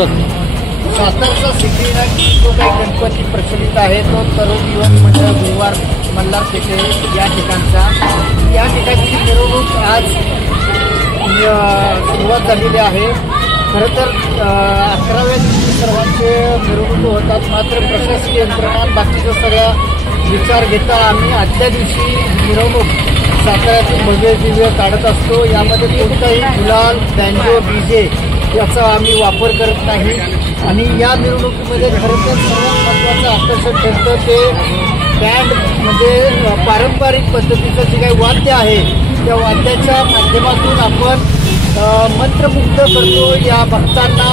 सातारचा सिद्धिविनायक जो काही गणपती प्रचलित आहे तो तरुण युवक मंडळ गुरुवार मल्हार पेठे या ठिकाणचा या ठिकाणची मिरवणूक आज सुरुवात झालेली आहे। खरं तर 11व्या दिवशी सर्वांचे मिरवणूक होतात, मात्र प्रशासकीय यंत्रणा बाकीच्या सगळ्या विचार घेता आम्ही आजच्या दिवशी मिरवणूक साताऱ्यातून भव्य दिव्य काढत असतो। यामध्ये कोणताही गुलाल बँजो डीजे याचा आम्ही वापर करत नाही आणि या मिरवणुकीमध्ये खरं तर सर्वात महत्त्वाचं आकर्षण ठरतं ते बँड म्हणजे पारंपरिक पद्धतीचं जे काही वाद्य आहे त्या वाद्याच्या माध्यमातून आपण मंत्रमुग्ध करतो या भक्तांना।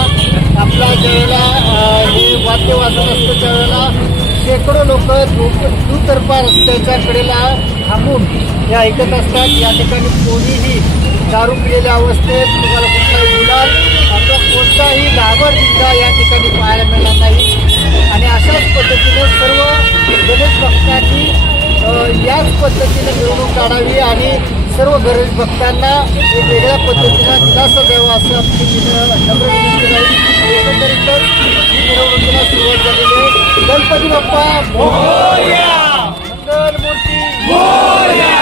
आपला ज्यावेळेला हे वाद्य वाजत असतं त्यावेळेला शेकडो लोक दुतर्फा रस्त्याच्या कडेला थांबून हे ऐकत असतात। या ठिकाणी कोणीही दारू पिलेल्या अवस्थेत तुम्हाला कुठलाही गुलाल आपला कोणताही घाबर निंदा या ठिकाणी पाहायला मिळणार नाही आणि अशाच पद्धतीने सर्व गणेश भक्तांनी याच पद्धतीने मिरवणूक काढावी आणि सर्व गणेश भक्तांना एक वेगळ्या पद्धतीनं दिलासा द्यावा असं आमची नम्र विनंती राहील। एकंदरीतच ही मिरवणुकीला सुरुवात झालेली आहे। गणपती बाप्पा मोरया, मंगल मूर्ती मोरया।